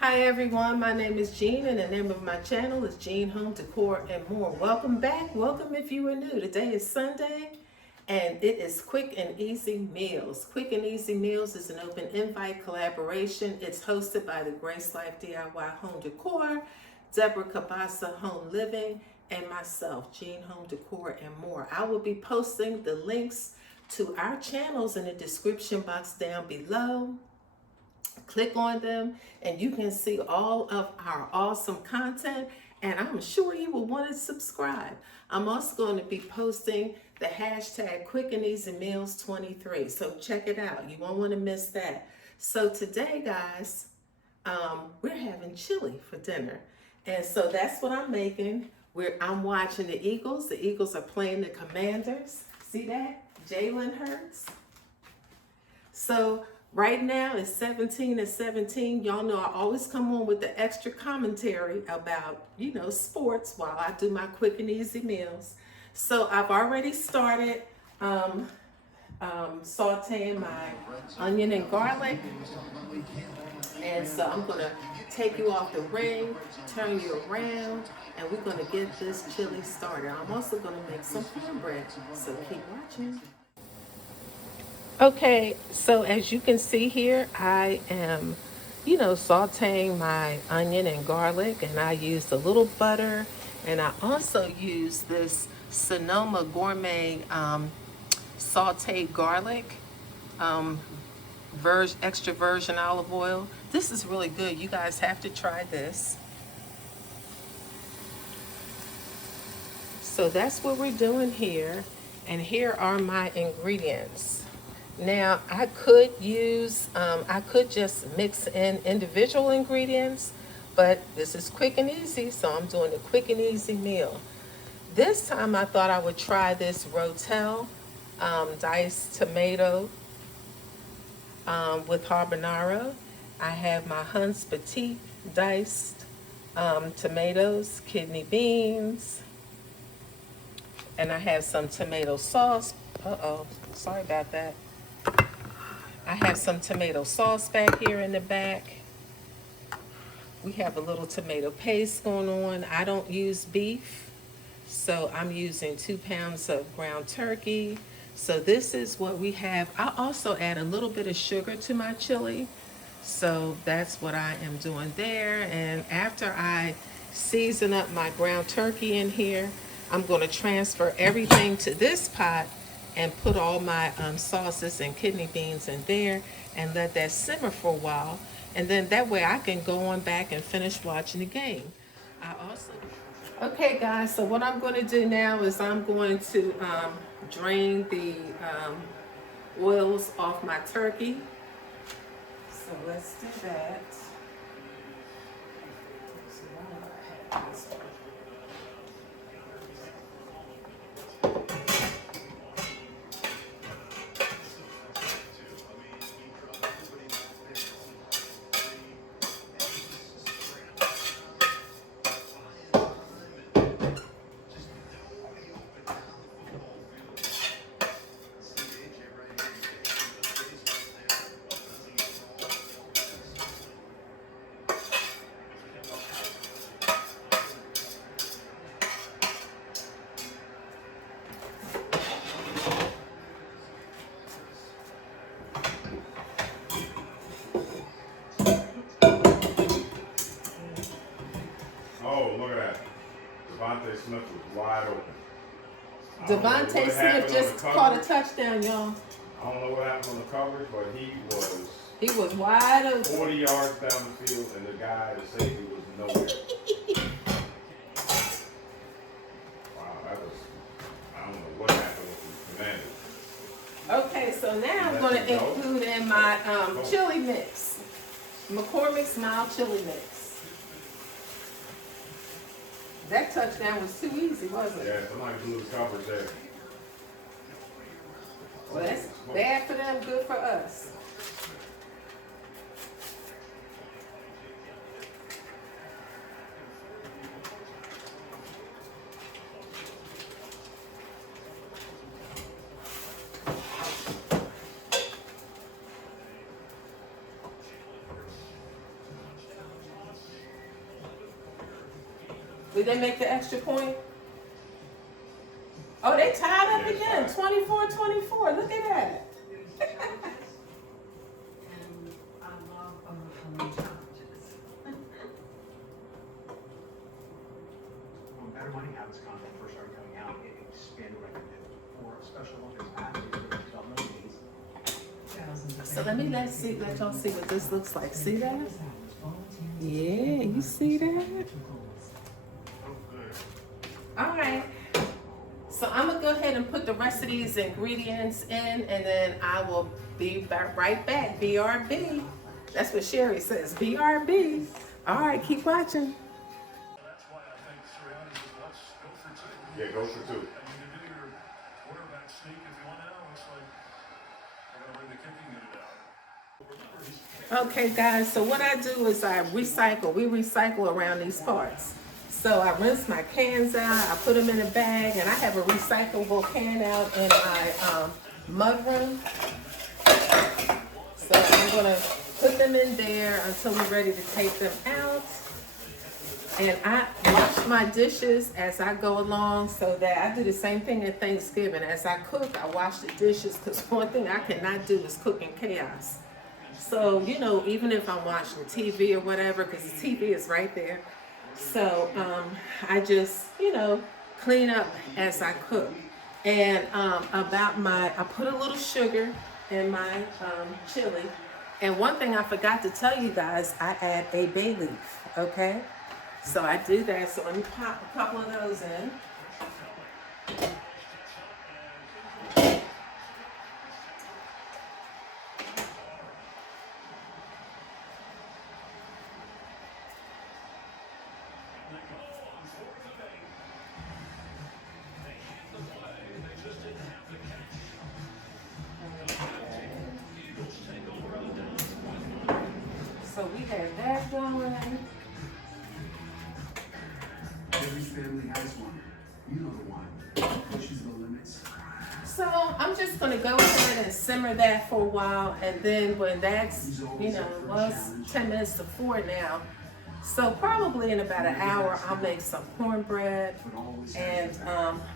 Hi everyone, my name is Jean and the name of my channel is Jean Home Decor and More. Welcome back. Welcome if you are new. Today is Sunday and it is Quick and Easy Meals. Quick and Easy Meals is an open invite collaboration. It's hosted by the Grace Life DIY Home Decor, Deborah Kabasa Home Living, and myself, Jean Home Decor and More. I will be posting the links to our channels in the description box down below. Click on them and you can see all of our awesome content, and I'm sure you will want to subscribe. I'm also going to be posting the hashtag Quick and Easy Meals 23, so check it out. You won't want to miss that. So today, guys, we're having chili for dinner, and so that's what I'm making. I'm watching the Eagles. The Eagles are playing the Commanders. See that? Jalen Hurts. So right now it's 17-17. Y'all know I always come on with the extra commentary about, sports while I do my quick and easy meals. So I've already started sauteing my onion and garlic. And so I'm gonna take you off the ring, turn you around, and we're gonna get this chili started. I'm also gonna make some cornbread, so keep watching. Okay, so as you can see here, I am, sauteing my onion and garlic, and I used a little butter, and I also used this Sonoma Gourmet sauteed garlic, extra virgin olive oil. This is really good. You guys have to try this. So that's what we're doing here, and here are my ingredients. Now, I could just mix in individual ingredients, but this is quick and easy, so I'm doing a quick and easy meal. This time I thought I would try this Rotel diced tomato with habanero. I have my Hunt's Petite diced tomatoes, kidney beans, and I have some tomato sauce. Sorry about that. I have some tomato sauce back here in the back. We have a little tomato paste going on. I don't use beef, so I'm using 2 pounds of ground turkey. So this is what we have. I also add a little bit of sugar to my chili. So that's what I am doing there. And after I season up my ground turkey in here, I'm going to transfer everything to this pot and put all my sauces and kidney beans in there and let that simmer for a while. And then that way I can go on back and finish watching the game. Okay guys, so what I'm going to do now is I'm going to drain the oils off my turkey. So let's do that. Oh, look at that. Devontae Smith was wide open. Devontae Smith just caught a touchdown, y'all. I don't know what happened on the coverage, but he was wide open. 40 yards down the field, and the guy, the safety, was nowhere. Wow, I don't know what happened with the Commanders. Okay, so now I'm going to include in my chili mix, McCormick's mild chili mix. That touchdown was too easy, wasn't it? Yeah, somebody blew the coverage there. Well, that's bad for them, good for us. Did they make the extra point? Oh, they tied up again. 24-24. Look at that. When Better Money Habits content first started coming out, it expanded what I could do. For a special Olympics athlete, So let y'all see what this looks like. See that? Yeah, you see that? All right. So I'm gonna go ahead and put the rest of these ingredients in, and then I will be right back. BRB. That's what Sherry says. BRB. All right, keep watching. That's why I think Sirianni says, let's go for two. Yeah, go for two. I mean, you do your quarterback sneak if you want now. It's like, we're going to bring the kicking unit out. Okay, guys, so what I do is we recycle around these parts. So I rinse my cans out, I put them in a bag, and I have a recyclable can out in my mud room. So I'm gonna put them in there until we're ready to take them out. And I wash my dishes as I go along, so that I do the same thing at Thanksgiving. As I cook, I wash the dishes, because one thing I cannot do is cook in chaos. So, you know, even if I'm watching TV or whatever, because the TV is right there. So I just, you know, clean up as I cook. And I put a little sugar in my chili. And one thing I forgot to tell you guys, I add a bay leaf, okay? So I do that. So let me pop a couple of those in. So we have that going. Every family has one. You know the one. Pushes the limits. So I'm just gonna go ahead and simmer that for a while, and then when that's, you know, well, it's 10 minutes to 4 now. So probably in about an hour, I'll make some cornbread, and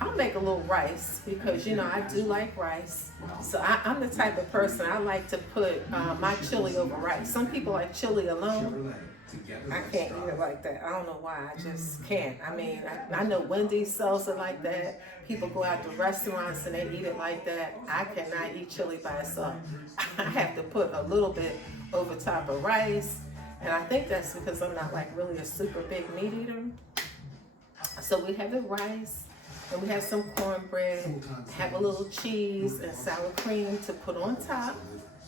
I'll make a little rice, because, you know, I do like rice. So I'm the type of person, I like to put my chili over rice. Some people like chili alone. I can't eat it like that. I don't know why. I just can't. I mean, I know Wendy's sells it like that. People go out to restaurants and they eat it like that. I cannot eat chili by itself. I have to put a little bit over top of rice. And I think that's because I'm not like really a super big meat eater. So we have the rice, and we have some cornbread, have a little cheese and sour cream to put on top,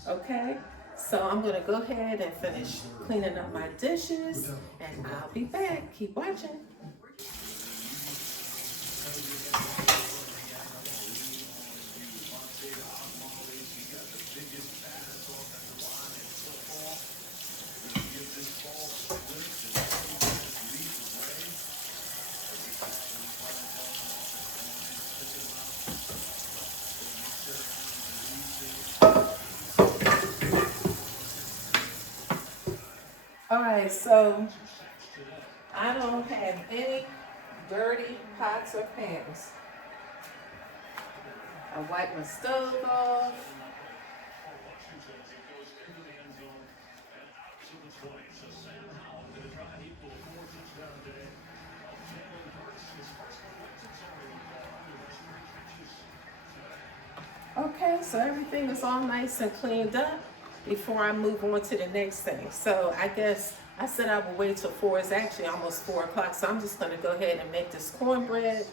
okay? So I'm gonna go ahead and finish cleaning up my dishes, and I'll be back. Keep watching. All right, so I don't have any dirty pots or pans. I wipe my stove off. Okay, so everything is all nice and cleaned up before I move on to the next thing. So I guess I said I would wait till 4. It's actually almost 4 o'clock. So I'm just gonna go ahead and make this cornbread.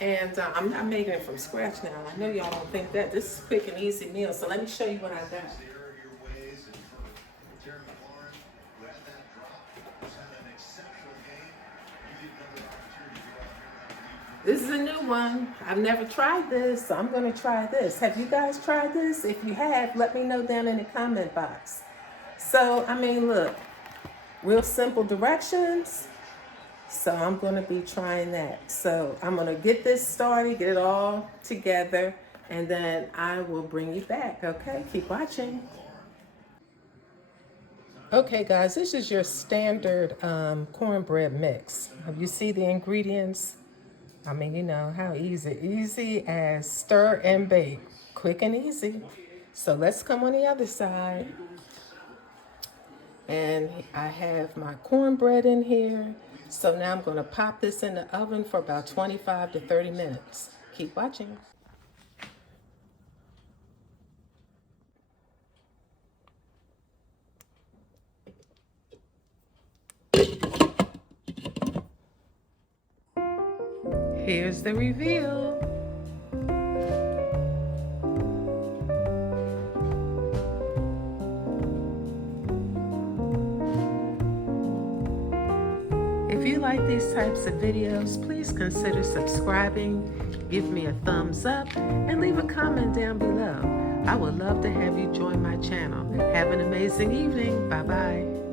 And I'm not making it from scratch now. I know y'all don't think that. This is a quick and easy meal. So let me show you what I got. This is a new one. I've never tried this, so I'm gonna try this. Have you guys tried this? If you have, let me know down in the comment box. So, I mean, look, real simple directions. So I'm gonna be trying that. So I'm gonna get this started, get it all together, and then I will bring you back, okay? Keep watching. Okay guys, this is your standard cornbread mix. You see the ingredients? I mean, you know how easy as stir and bake, quick and easy. So let's come on the other side. And I have my cornbread in here. So now I'm gonna pop this in the oven for about 25 to 30 minutes. Keep watching. Here's the reveal. If you like these types of videos, please consider subscribing, give me a thumbs up, and leave a comment down below. I would love to have you join my channel. Have an amazing evening. Bye-bye.